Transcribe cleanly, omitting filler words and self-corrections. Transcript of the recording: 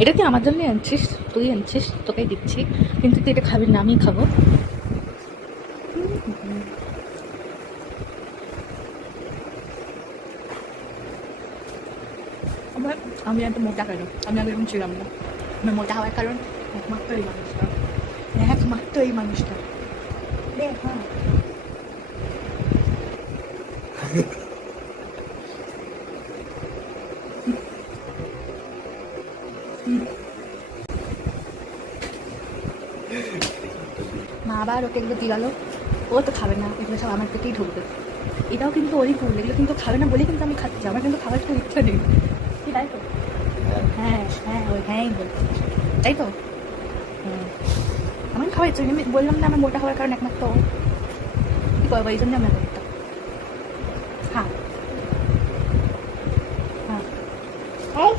এটা কি আমার জন্যই আনছিস? তুই আনছিস, তোকেই দিচ্ছি, কিন্তু তুই এটা খাবি না, আমি খাবো। আমি এত মোটা কেন? আমি আগে এরকম ছিলাম না। আমি মোটা হওয়ার কারণ একমাত্র এই মানুষটা, একমাত্র এই মানুষটা। দেখ, হ্যাঁ, মা আবার ওকে এগুলো দিয়ে গেল। ও তো খাবে না, এগুলো সব আমার পেটেই ঢুকবে। এটাও কিন্তু ওরই ফুল, এগুলো কিন্তু খাবে না বলেই কিন্তু আমি খাচ্ছি, আমার কিন্তু খাবার খুব ইচ্ছা নেই। কি তাই তো? হ্যাঁ হ্যাঁ, ওই হ্যাঁ বলছি, তাই তো। আমার খাওয়া ইচ্ছা নেই, আমি বললাম না আমার মোটা হওয়ার কারণ একমাত্র ও। কী করবো, এই জন্য আমি করতাম। হ্যাঁ হ্যাঁ।